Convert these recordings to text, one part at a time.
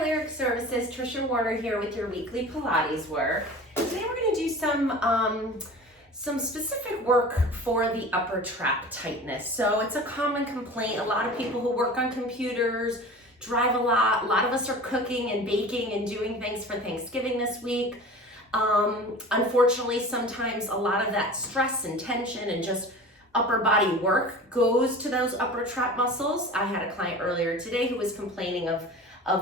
Hi, Lyric Services. Trisha Warner here with your weekly Pilates work. Today we're going to do some specific work for the upper trap tightness. So it's a common complaint. A lot of people who work on computers, drive a lot of us are cooking and baking and doing things for Thanksgiving this week. Unfortunately, sometimes a lot of that stress and tension and just upper body work goes to those upper trap muscles. I had a client earlier today who was complaining of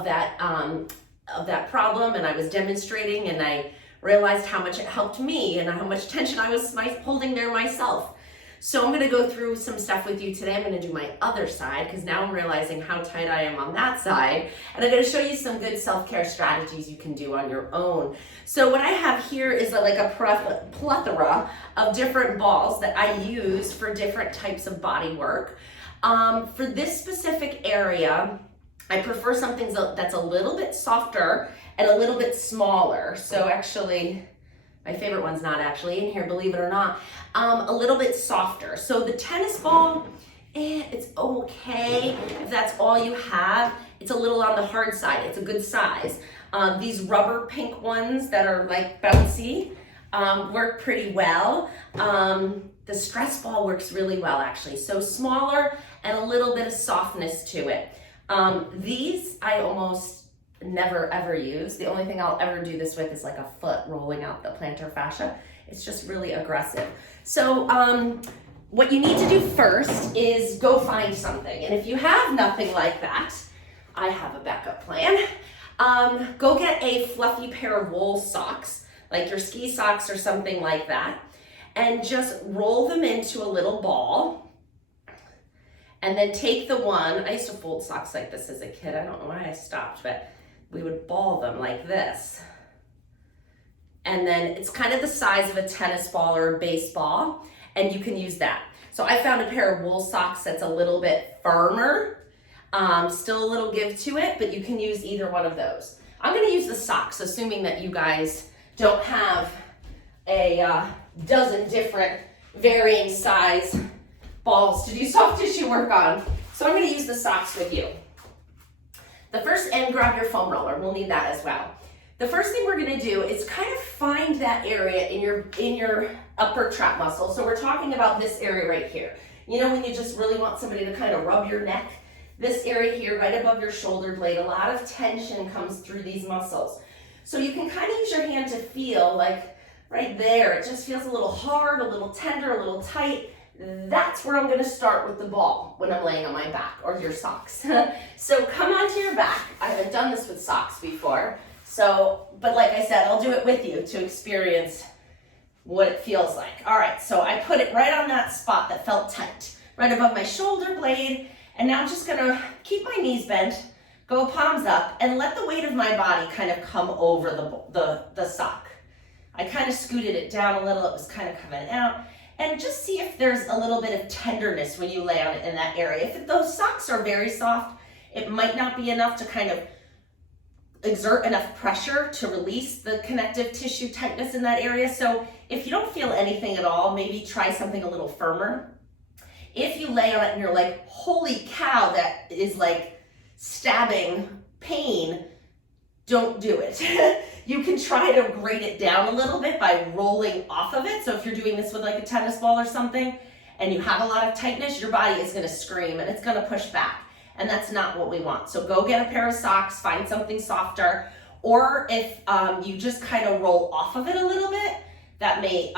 that problem, and I was demonstrating, and I realized how much it helped me and how much tension I was holding there myself. So I'm going to go through some stuff with you today. I'm going to do my other side because now I'm realizing how tight I am on that side, and I'm going to show you some good self-care strategies you can do on your own. So what I have here is like a plethora of different balls that I use for different types of body work. For this specific area, I prefer something that's a little bit softer and a little bit smaller. So actually, my favorite one's not actually in here, believe it or not. A little bit softer. So the tennis ball, it's okay if that's all you have. It's a little on the hard side. It's a good size. These rubber pink ones that are like bouncy work pretty well. The stress ball works really well actually. So smaller and a little bit of softness to it. These I almost never ever use. The only thing I'll ever do this with is like a foot rolling out the plantar fascia. It's just really aggressive. So what you need to do first is go find something. And if you have nothing like that, I have a backup plan. Go get a fluffy pair of wool socks, like your ski socks or something like that, and just roll them into a little ball. And then take the one, I used to fold socks like this as a kid. I don't know why I stopped, but we would ball them like this. And then it's kind of the size of a tennis ball or a baseball, and you can use that. So I found a pair of wool socks that's a little bit firmer, still a little give to it, but you can use either one of those. I'm gonna use the socks, assuming that you guys don't have a dozen different varying size balls to do soft tissue work on. So I'm going to use the socks with you. The first, and grab your foam roller, we'll need that as well. The first thing we're going to do is kind of find that area in your upper trap muscle. So we're talking about this area right here. You know when you just really want somebody to kind of rub your neck? This area here right above your shoulder blade, a lot of tension comes through these muscles. So you can kind of use your hand to feel like right there, it just feels a little hard, a little tender, a little tight. That's where I'm going to start with the ball when I'm laying on my back, or your socks. So come onto your back. I haven't done this with socks before, but like I said, I'll do it with you to experience what it feels like. All right, so I put it right on that spot that felt tight, right above my shoulder blade, and now I'm just going to keep my knees bent, go palms up, and let the weight of my body kind of come over the sock. I kind of scooted it down a little. It was kind of coming out. And just see if there's a little bit of tenderness when you lay on it in that area. If those socks are very soft, it might not be enough to kind of exert enough pressure to release the connective tissue tightness in that area. So if you don't feel anything at all, maybe try something a little firmer. If you lay on it and you're like, holy cow, that is like stabbing pain, don't do it. You can try to grate it down a little bit by rolling off of it. So if you're doing this with like a tennis ball or something and you have a lot of tightness, your body is gonna scream and it's gonna push back. And that's not what we want. So go get a pair of socks, find something softer. Or if you just kind of roll off of it a little bit, that may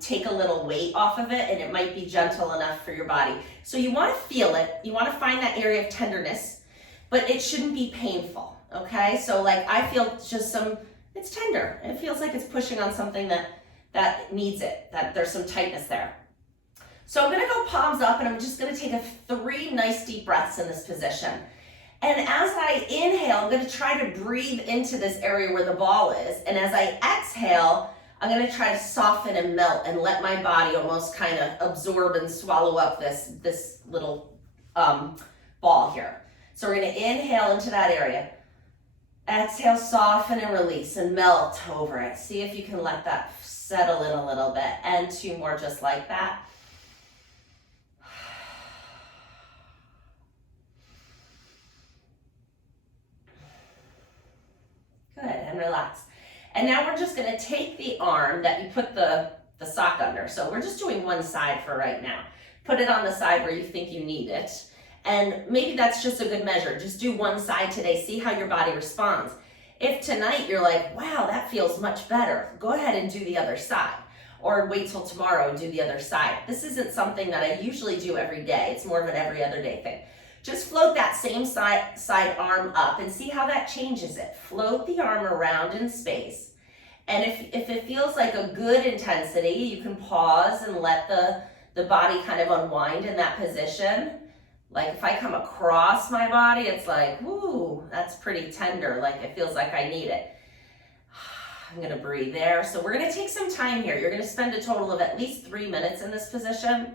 take a little weight off of it, and it might be gentle enough for your body. So you wanna feel it. You wanna find that area of tenderness, but it shouldn't be painful. Okay, so like I feel just it's tender. It feels like it's pushing on something that needs it, that there's some tightness there. So I'm gonna go palms up, and I'm just gonna take 3 nice deep breaths in this position. And as I inhale, I'm gonna try to breathe into this area where the ball is. And as I exhale, I'm gonna try to soften and melt and let my body almost kind of absorb and swallow up this little ball here. So we're gonna inhale into that area. Exhale, soften and release and melt over it. See if you can let that settle in a little bit. And 2 more just like that. relax. And now we're just gonna take the arm that you put the sock under. So we're just doing one side for right now. Put it on the side where you think you need it. And maybe that's just a good measure. Just do one side today, see how your body responds. If tonight you're like, wow, that feels much better, go ahead and do the other side. Or wait till tomorrow and do the other side. This isn't something that I usually do every day. It's more of an every other day thing. Just float that same side arm up and see how that changes it. Float the arm around in space. And if it feels like a good intensity, you can pause and let the body kind of unwind in that position. Like if I come across my body, it's like, woo, that's pretty tender. Like it feels like I need it. I'm gonna breathe there. So we're gonna take some time here. You're gonna spend a total of at least 3 minutes in this position.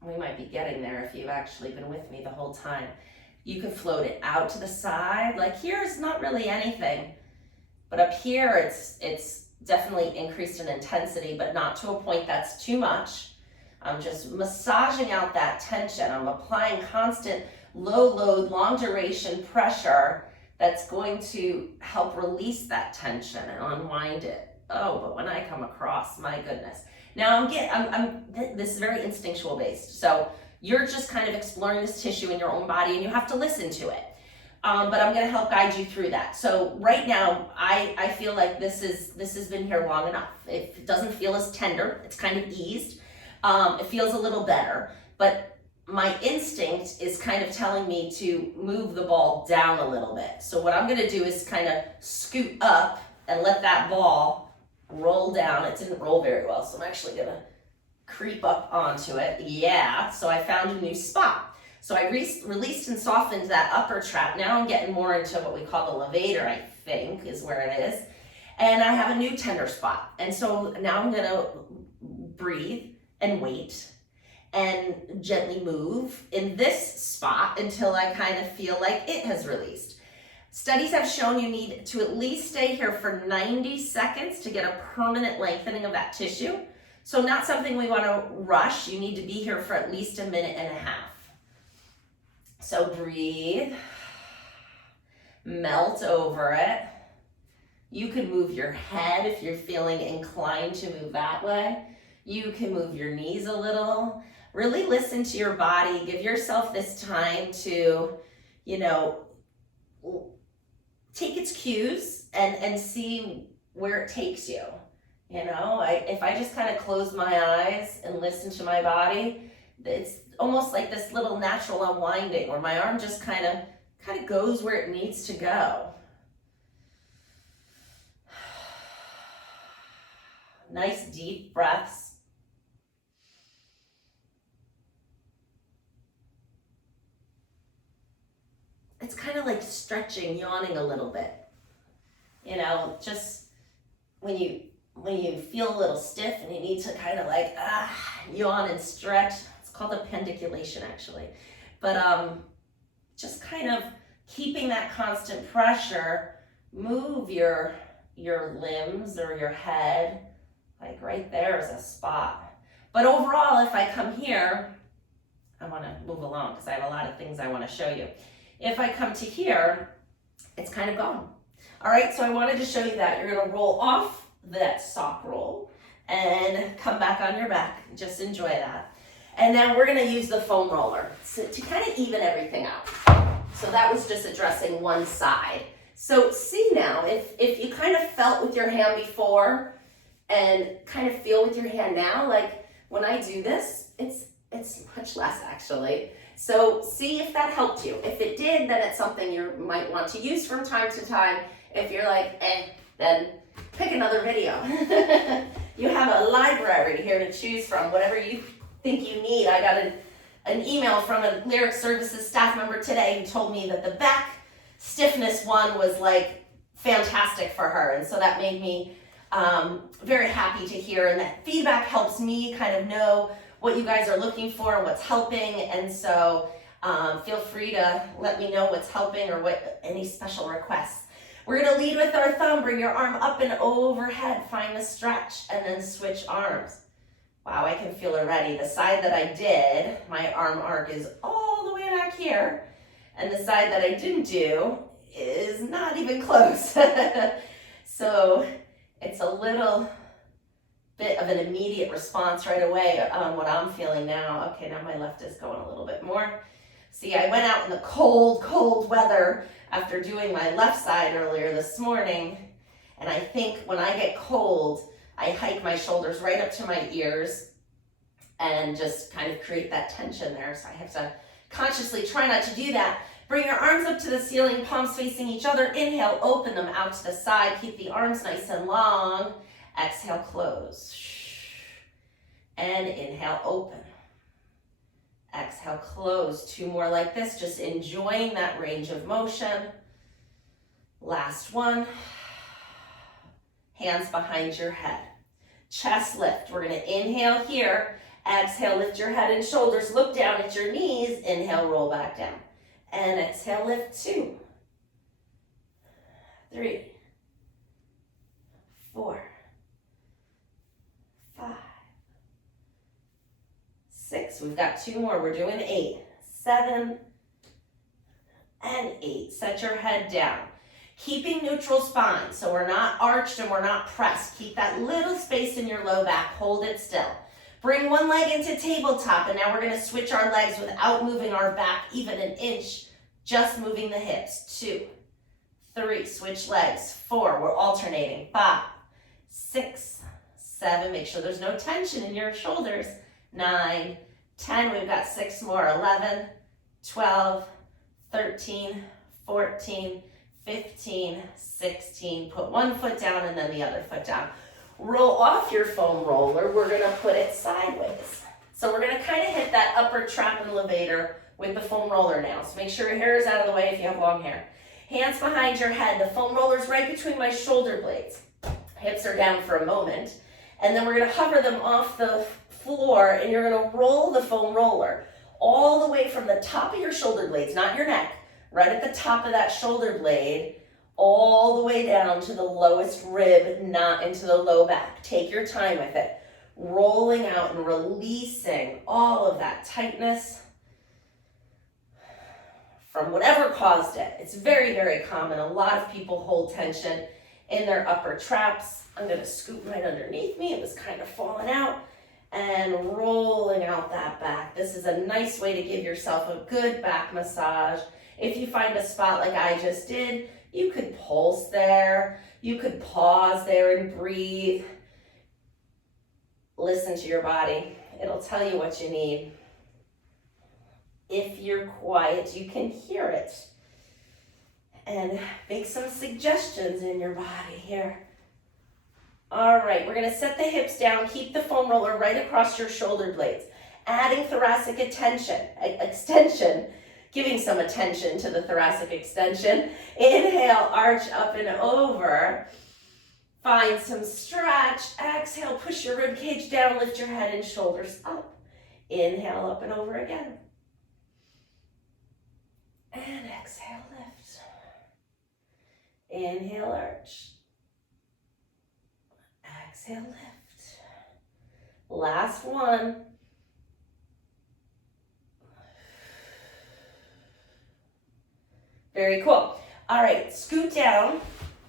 We might be getting there if you've actually been with me the whole time. You can float it out to the side. Like here's not really anything, but up here it's definitely increased in intensity, but not to a point that's too much. I'm just massaging out that tension. I'm applying constant low load, long duration pressure that's going to help release that tension and unwind it. Oh, but when I come across, my goodness. Now this is very instinctual based. So you're just kind of exploring this tissue in your own body and you have to listen to it. But I'm gonna help guide you through that. So right now, I feel like this has been here long enough. It doesn't feel as tender, it's kind of eased. It feels a little better, but my instinct is kind of telling me to move the ball down a little bit. So what I'm gonna do is kind of scoot up and let that ball roll down. It didn't roll very well, so I'm actually gonna creep up onto it. Yeah, so I found a new spot. So I released and softened that upper trap. Now I'm getting more into what we call the levator, I think is where it is. And I have a new tender spot. And so now I'm gonna breathe and wait and gently move in this spot until I kind of feel like it has released. Studies have shown you need to at least stay here for 90 seconds to get a permanent lengthening of that tissue. So not something we want to rush. You need to be here for at least 1.5 minutes. So breathe, melt over it. You can move your head if you're feeling inclined to move that way. You can move your knees a little. Really listen to your body. Give yourself this time to, take its cues and see where it takes you. If I just kind of close my eyes and listen to my body, it's almost like this little natural unwinding where my arm just kind of goes where it needs to go. Nice deep breaths. It's kind of like stretching, yawning a little bit. Just when you feel a little stiff and you need to kind of like yawn and stretch. It's called appendiculation actually. But just kind of keeping that constant pressure, move your limbs or your head, like right there is a spot. But overall, if I come here, I want to move along because I have a lot of things I want to show you. If I come to here, it's kind of gone. All right, so I wanted to show you that. You're gonna roll off that sock roll and come back on your back. Just enjoy that. And now we're gonna use the foam roller to kind of even everything out. So that was just addressing one side. So see now, if you kind of felt with your hand before and kind of feel with your hand now, like when I do this, it's much less actually. So see if that helped you. If it did, then it's something you might want to use from time to time. If you're like, then pick another video. You have a library here to choose from, whatever you think you need. I got an email from a Lyric Services staff member today who told me that the back stiffness one was like fantastic for her. And so that made me very happy to hear. And that feedback helps me kind of know what you guys are looking for and what's helping. And so feel free to let me know what's helping or any special requests. We're gonna lead with our thumb, bring your arm up and overhead, find the stretch, and then switch arms. Wow, I can feel already. The side that I did, my arm arc is all the way back here. And the side that I didn't do is not even close. So it's a little bit of an immediate response right away on what I'm feeling now. Okay, now my left is going a little bit more. See, I went out in the cold, cold weather after doing my left side earlier this morning, and I think when I get cold, I hike my shoulders right up to my ears and just kind of create that tension there. So I have to consciously try not to do that. Bring your arms up to the ceiling, palms facing each other. Inhale, open them out to the side. Keep the arms nice and long. Exhale, close. And inhale, open. Exhale, close. 2 more like this, just enjoying that range of motion. Last one. Hands behind your head. Chest lift. We're going to inhale here. Exhale, lift your head and shoulders. Look down at your knees. Inhale, roll back down. And exhale, lift 2, 3, 4, 5, 6. We've got 2 more. We're doing 8, 7, and 8. Set your head down. Keeping neutral spine, so we're not arched and we're not pressed. Keep that little space in your low back. Hold it still. Bring one leg into tabletop, and now we're going to switch our legs without moving our back even an inch, just moving the hips. 2, 3, switch legs. 4, we're alternating. 5, 6, 7, make sure there's no tension in your shoulders. 9, 10, we've got 6 more. 11, 12, 13, 14, 15, 16. Put one foot down and then the other foot down. Roll off your foam roller. We're going to put it sideways. So we're going to kind of hit that upper trap and levator with the foam roller now. So make sure your hair is out of the way if you have long hair. Hands behind your head. The foam roller is right between my shoulder blades. Hips are down for a moment. And then we're going to hover them off the floor, and you're going to roll the foam roller all the way from the top of your shoulder blades, not your neck, right at the top of that shoulder blade, all the way down to the lowest rib, not into the low back. Take your time with it. Rolling out and releasing all of that tightness from whatever caused it. It's very, very common. A lot of people hold tension in their upper traps. I'm going to scoot right underneath me. It was kind of falling out. And rolling out that back. This is a nice way to give yourself a good back massage. If you find a spot like I just did, you could pulse there. You could pause there and breathe. Listen to your body. It'll tell you what you need. If you're quiet, you can hear it. And make some suggestions in your body here. All right, we're going to set the hips down. Keep the foam roller right across your shoulder blades. Adding thoracic extension, giving some attention to the thoracic extension. Inhale, arch up and over. Find some stretch. Exhale, push your rib cage down, lift your head and shoulders up. Inhale, up and over again. And exhale, lift. Inhale, arch. Exhale, lift. Last one. Very cool. All right, scoot down.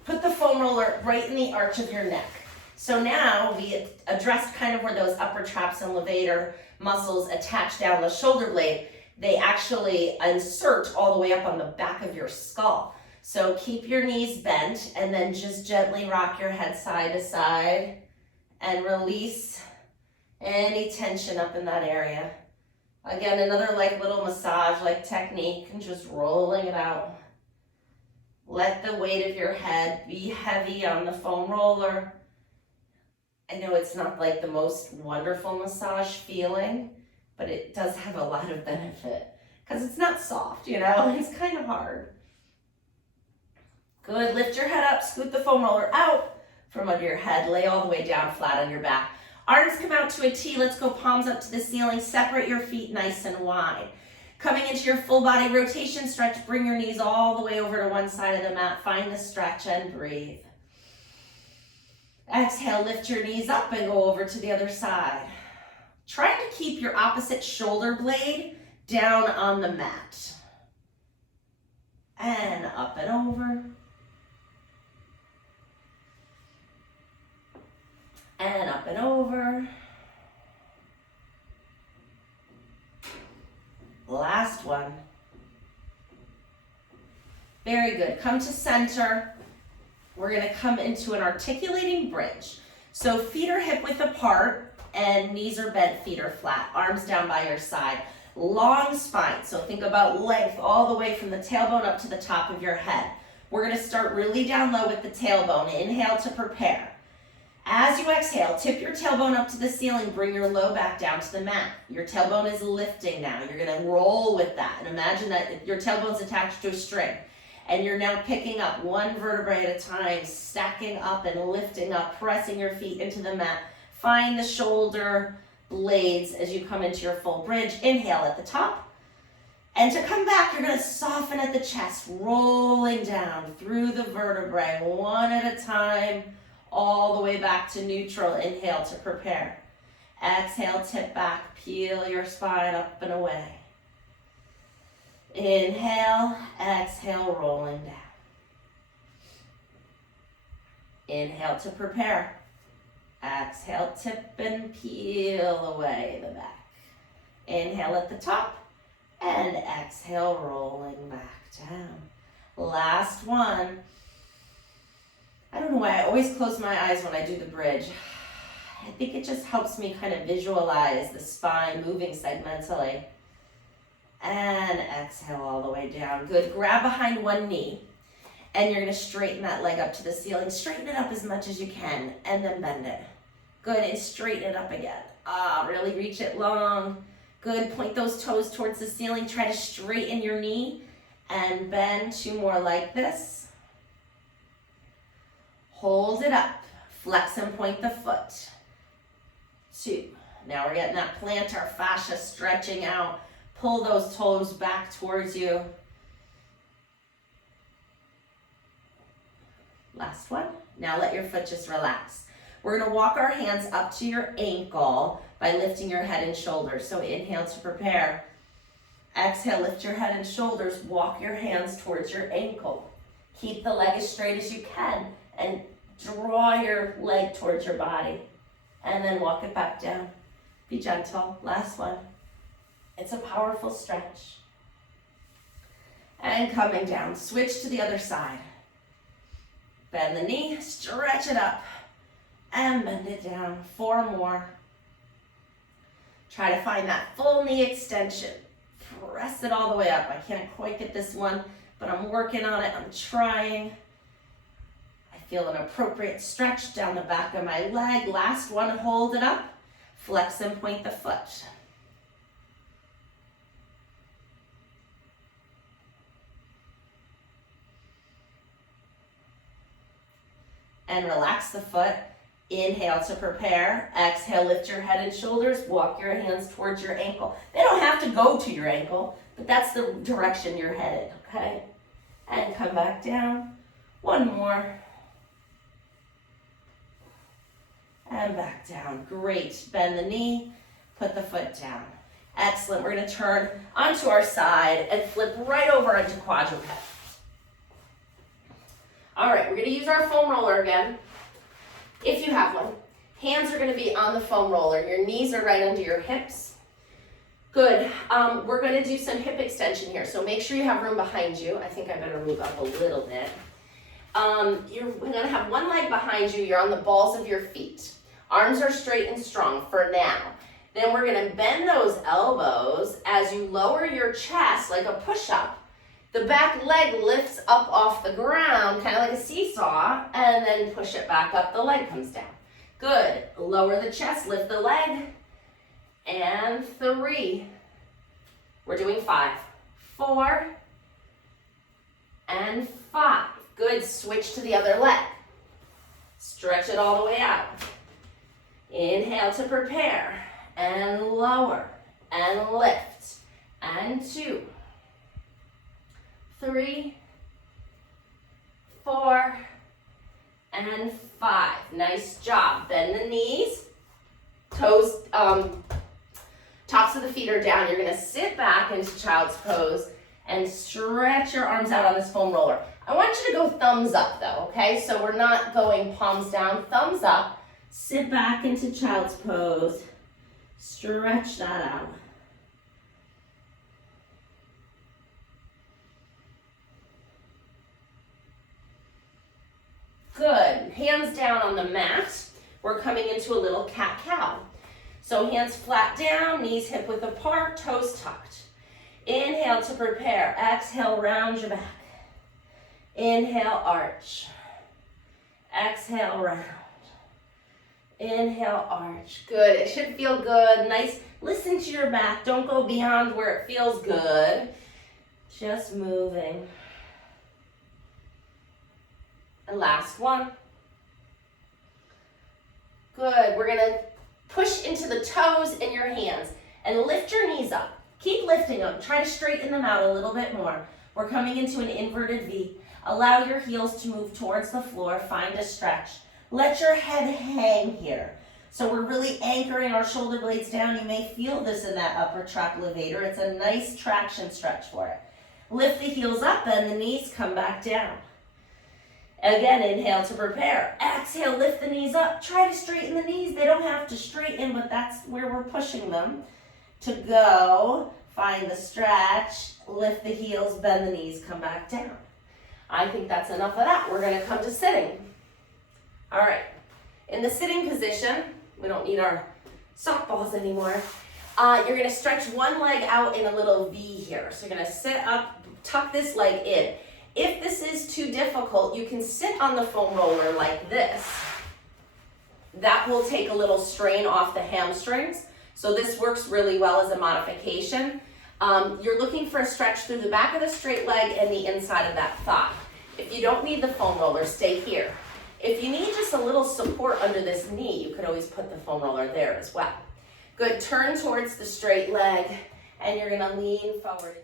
Put the foam roller right in the arch of your neck. So now we addressed kind of where those upper traps and levator muscles attach down the shoulder blade. They actually insert all the way up on the back of your skull. So keep your knees bent and then just gently rock your head side to side and release any tension up in that area. Again, another like little massage like technique and just rolling it out. Let the weight of your head be heavy on the foam roller. I know it's not like the most wonderful massage feeling, but it does have a lot of benefit because it's not soft, you know, it's kind of hard. Good, lift your head up, scoot the foam roller out from under your head, lay all the way down flat on your back. Arms come out to a T, let's go palms up to the ceiling, separate your feet nice and wide. Coming into your full body rotation stretch, bring your knees all the way over to one side of the mat, find the stretch and breathe. Exhale, lift your knees up and go over to the other side. Try to keep your opposite shoulder blade down on the mat. and up and over. And up and over. Last one. Very good. Come to center. We're going to come into an articulating bridge. So feet are hip width apart and knees are bent, feet are flat, arms down by your side. Long spine, so think about length all the way from the tailbone up to the top of your head. We're going to start really down low with the tailbone. Inhale to prepare. As you exhale, tip your tailbone up to the ceiling, bring your low back down to the mat. Your tailbone is lifting now. You're going to roll with that. And imagine that your tailbone's attached to a string. And you're now picking up one vertebrae at a time, stacking up and lifting up, pressing your feet into the mat. Find the shoulder blades as you come into your full bridge. Inhale at the top. And to come back, you're going to soften at the chest, rolling down through the vertebrae, one at a time, all the way back to neutral. Inhale to prepare. Exhale, tip back, peel your spine up and away. Inhale, exhale, rolling down. Inhale to prepare. Exhale, tip and peel away the back. Inhale at the top and exhale, rolling back down. Last one. I don't know why I always close my eyes when I do the bridge. I think it just helps me kind of visualize the spine moving segmentally. And exhale all the way down. Good. Grab behind one knee. And you're going to straighten that leg up to the ceiling. Straighten it up as much as you can. And then bend it. Good. And straighten it up again. Really reach it long. Good. Point those toes towards the ceiling. Try to straighten your knee. And bend 2 more like this. Hold it up. Flex and point the foot. 2. Now we're getting that plantar fascia stretching out. Pull those toes back towards you. Last one. Now let your foot just relax. We're going to walk our hands up to your ankle by lifting your head and shoulders. So inhale to prepare. Exhale, lift your head and shoulders. Walk your hands towards your ankle. Keep the leg as straight as you can and draw your leg towards your body. And then walk it back down. Be gentle. Last one. It's a powerful stretch. And coming down. Switch to the other side. Bend the knee, stretch it up, and bend it down. 4 more. Try to find that full knee extension. Press it all the way up. I can't quite get this one, but I'm working on it. I'm trying. I feel an appropriate stretch down the back of my leg. Last one, hold it up. Flex and point the foot. And relax the foot. Inhale to prepare. Exhale, lift your head and shoulders. Walk your hands towards your ankle. They don't have to go to your ankle, but that's the direction you're headed, okay? And come back down. 1 more. And back down. Great. Bend the knee. Put the foot down. Excellent. We're going to turn onto our side and flip right over into quadruped. All right, we're going to use our foam roller again, if you have one. Hands are going to be on the foam roller. Your knees are right under your hips. Good. We're going to do some hip extension here, so make sure you have room behind you. I think I better move up a little bit. You're going to have one leg behind you. You're on the balls of your feet. Arms are straight and strong for now. Then we're going to bend those elbows as you lower your chest like a push-up. The back leg lifts up off the ground, kind of like a seesaw, and then push it back up. The leg comes down. Good. Lower the chest, lift the leg. And 3. We're doing 5. 4. And 5. Good. Switch to the other leg. Stretch it all the way out. Inhale to prepare. And lower. And lift. And 2. 3, 4, and 5. Nice job. Bend the knees. Toes, tops of the feet are down. You're going to sit back into child's pose and stretch your arms out on this foam roller. I want you to go thumbs up though, okay? So we're not going palms down, thumbs up. Sit back into child's pose. Stretch that out. Good. Hands down on the mat. We're coming into a little cat-cow. So hands flat down, knees hip width apart, toes tucked. Inhale to prepare. Exhale, round your back. Inhale, arch. Exhale, round. Inhale, arch. Good. It should feel good. Nice. Listen to your back. Don't go beyond where it feels good. Just moving. And last one. Good. We're going to push into the toes in your hands and lift your knees up. Keep lifting them. Try to straighten them out a little bit more. We're coming into an inverted V. Allow your heels to move towards the floor. Find a stretch. Let your head hang here. So we're really anchoring our shoulder blades down. You may feel this in that upper trap levator. It's a nice traction stretch for it. Lift the heels up, bend the knees, come back down. Again, inhale to prepare. Exhale, lift the knees up. Try to straighten the knees. They don't have to straighten, but that's where we're pushing them to go. Find the stretch. Lift the heels, bend the knees, come back down. I think that's enough of that. We're going to come to sitting. All right, in the sitting position, we don't need our softballs anymore. You're gonna stretch one leg out in a little V here. So you're gonna sit up, tuck this leg in. If this is too difficult, you can sit on the foam roller like this. That will take a little strain off the hamstrings. So this works really well as a modification. You're looking for a stretch through the back of the straight leg and the inside of that thigh. If you don't need the foam roller, stay here. If you need just a little support under this knee, you could always put the foam roller there as well. Good, turn towards the straight leg and you're gonna lean forward.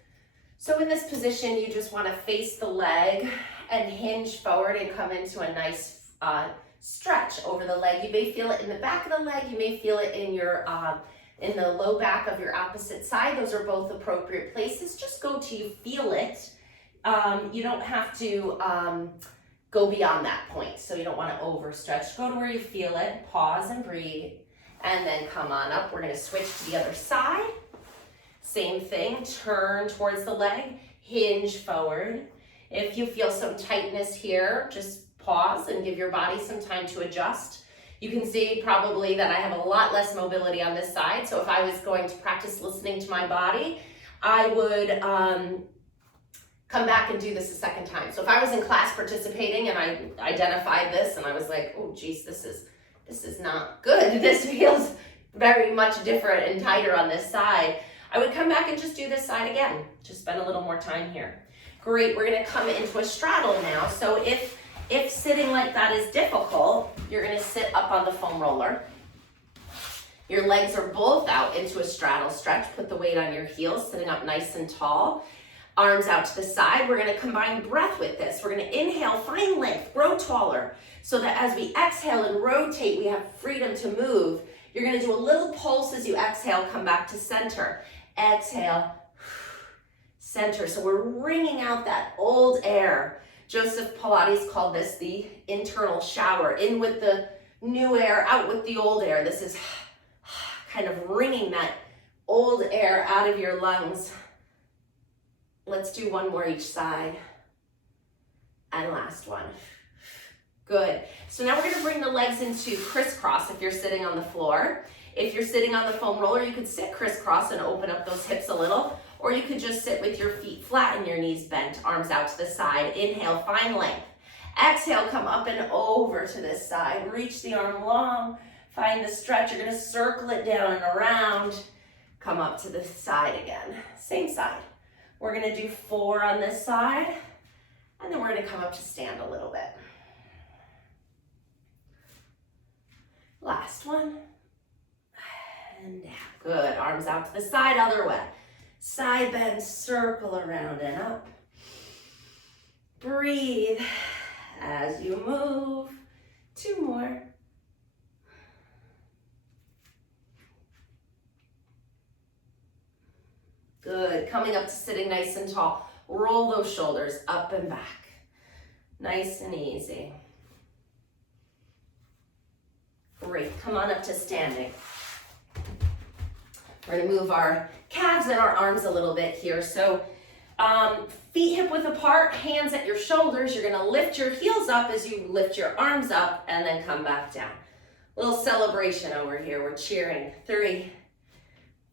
So in this position, you just wanna face the leg and hinge forward and come into a nice stretch over the leg. You may feel it in the back of the leg, you may feel it in your in the low back of your opposite side. Those are both appropriate places. Just go till you feel it. You don't have to go beyond that point, so you don't want to overstretch. Go to where you feel it, pause and breathe, and then come on up. We're going to switch to the other side. Same thing, turn towards the leg, hinge forward. If you feel some tightness here, just pause and give your body some time to adjust. You can see probably that I have a lot less mobility on this side, so if I was going to practice listening to my body, I would come back and do this a second time. So if I was in class participating and I identified this and I was like, oh geez, this is not good. This feels very much different and tighter on this side. I would come back and just do this side again. Just spend a little more time here. Great, we're gonna come into a straddle now. So if sitting like that is difficult, you're gonna sit up on the foam roller. Your legs are both out into a straddle stretch. Put the weight on your heels, sitting up nice and tall. Arms out to the side. We're gonna combine breath with this. We're gonna inhale, find length, grow taller, so that as we exhale and rotate, we have freedom to move. You're gonna do a little pulse as you exhale, come back to center. Exhale, center. So we're wringing out that old air. Joseph Pilates called this the internal shower. In with the new air, out with the old air. This is kind of wringing that old air out of your lungs. Let's do one more each side. And last one. Good. So now we're gonna bring the legs into crisscross if you're sitting on the floor. If you're sitting on the foam roller, you could sit crisscross and open up those hips a little, or you could just sit with your feet flat and your knees bent, arms out to the side. Inhale, find length. Exhale, come up and over to this side. Reach the arm long, find the stretch. You're gonna circle it down and around. Come up to the side again. Same side. We're gonna do 4 on this side, and then we're gonna come up to stand a little bit. Last one. And down. Good. Arms out to the side, other way. Side bend, circle around and up. Breathe as you move. 2 more. Good. Coming up to sitting nice and tall. Roll those shoulders up and back. Nice and easy. Great, come on up to standing. We're gonna move our calves and our arms a little bit here. So feet hip width apart, hands at your shoulders. You're gonna lift your heels up as you lift your arms up and then come back down. Little celebration over here. We're cheering. 3,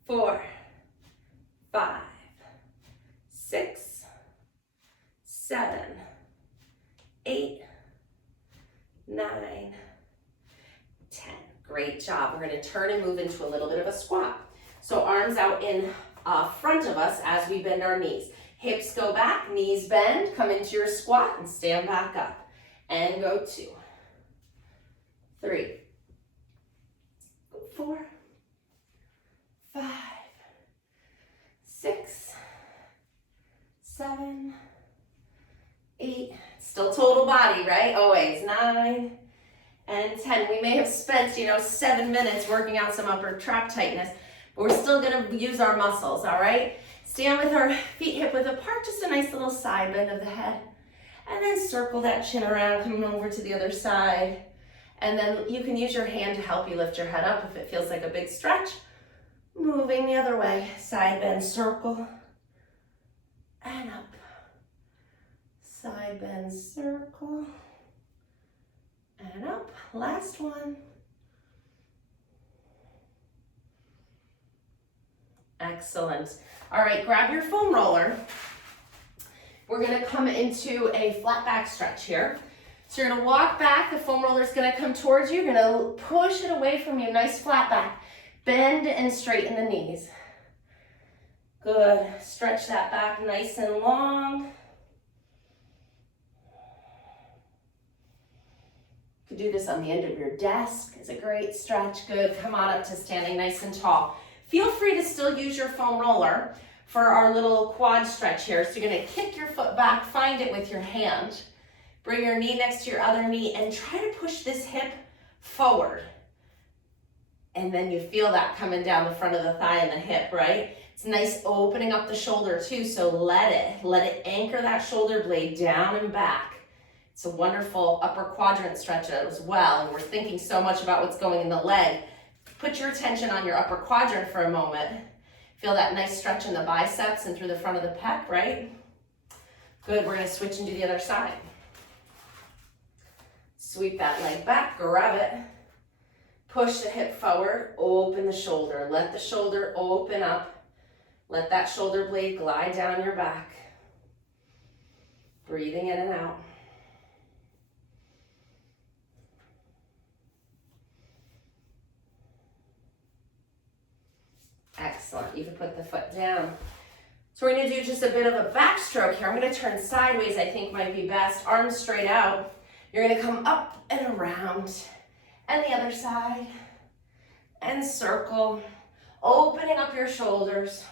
4, 5, 6, 7, 8, 9, 10. Great job. We're going to turn and move into a little bit of a squat. So arms out in front of us as we bend our knees. Hips go back, knees bend, come into your squat and stand back up. And go 2, 3, 4, 5, 6, 7, 8. Still total body, right? Always. 9 and 10. We may have spent, 7 minutes working out some upper trap tightness, but we're still gonna use our muscles, all right? Stand with our feet hip width apart, just a nice little side bend of the head. And then circle that chin around, coming over to the other side. And then you can use your hand to help you lift your head up if it feels like a big stretch. Moving the other way, side bend, circle, and up. Side bend, circle, and up. Last one. Excellent. All right, grab your foam roller. We're gonna come into a flat back stretch here. So you're gonna walk back, the foam roller is gonna come towards you, you're gonna push it away from you, nice flat back. Bend and straighten the knees. Good, stretch that back nice and long. You could do this on the end of your desk, it's a great stretch. Good, come on up to standing nice and tall. Feel free to still use your foam roller for our little quad stretch here. So you're gonna kick your foot back, find it with your hand. Bring your knee next to your other knee and try to push this hip forward. And then you feel that coming down the front of the thigh and the hip, right? It's nice opening up the shoulder too, so let it anchor that shoulder blade down and back. It's a wonderful upper quadrant stretch as well. And we're thinking so much about what's going in the leg. Put your attention on your upper quadrant for a moment. Feel that nice stretch in the biceps and through the front of the pec, right? Good, we're gonna switch and do the other side. Sweep that leg back, grab it. Push the hip forward, open the shoulder. Let the shoulder open up. Let that shoulder blade glide down your back. Breathing in and out. Excellent, you can put the foot down. So we're gonna do just a bit of a backstroke here. I'm gonna turn sideways, I think might be best. Arms straight out. You're gonna come up and around, and the other side, and circle. Opening up your shoulders,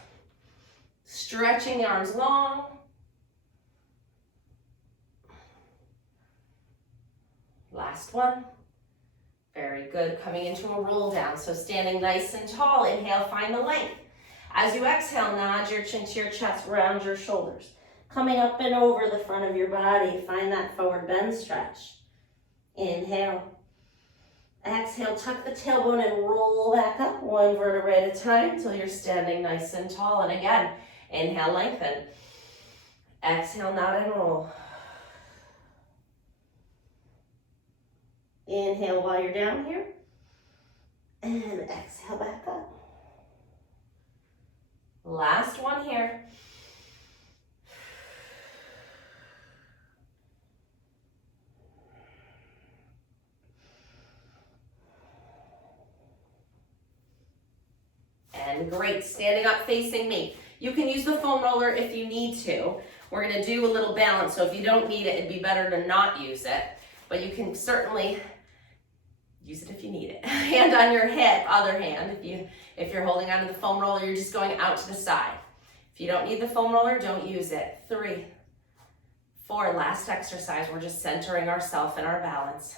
stretching the arms long. Last one. Very good, coming into a roll down. So standing nice and tall, inhale, find the length. As you exhale, nod your chin to your chest, round your shoulders. Coming up and over the front of your body, find that forward bend stretch. Inhale. Exhale, tuck the tailbone and roll back up, one vertebrae at a time until you're standing nice and tall. And again, inhale, lengthen. Exhale, nod and roll. Inhale while you're down here. And exhale back up. Last one here. And great, standing up facing me. You can use the foam roller if you need to. We're gonna do a little balance, so if you don't need it, it'd be better to not use it. But you can certainly use it if you need it. Hand on your hip, other hand. If you're holding onto the foam roller, you're just going out to the side. If you don't need the foam roller, don't use it. 3, 4, last exercise. We're just centering ourselves and our balance.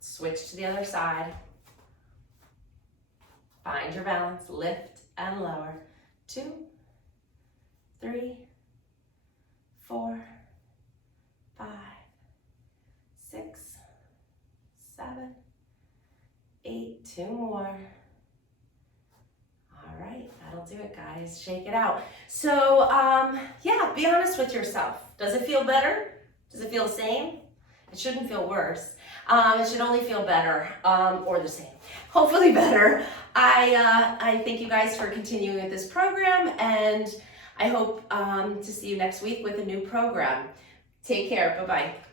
Switch to the other side. Find your balance, lift and lower. 2, 3, 4, 5, 6, 7, 8, 2 more. All right, that'll do it, guys. Shake it out. So, yeah, be honest with yourself. Does it feel better? Does it feel the same? It shouldn't feel worse. It should only feel better, or the same. Hopefully better. I thank you guys for continuing with this program, and I hope to see you next week with a new program. Take care. Bye-bye.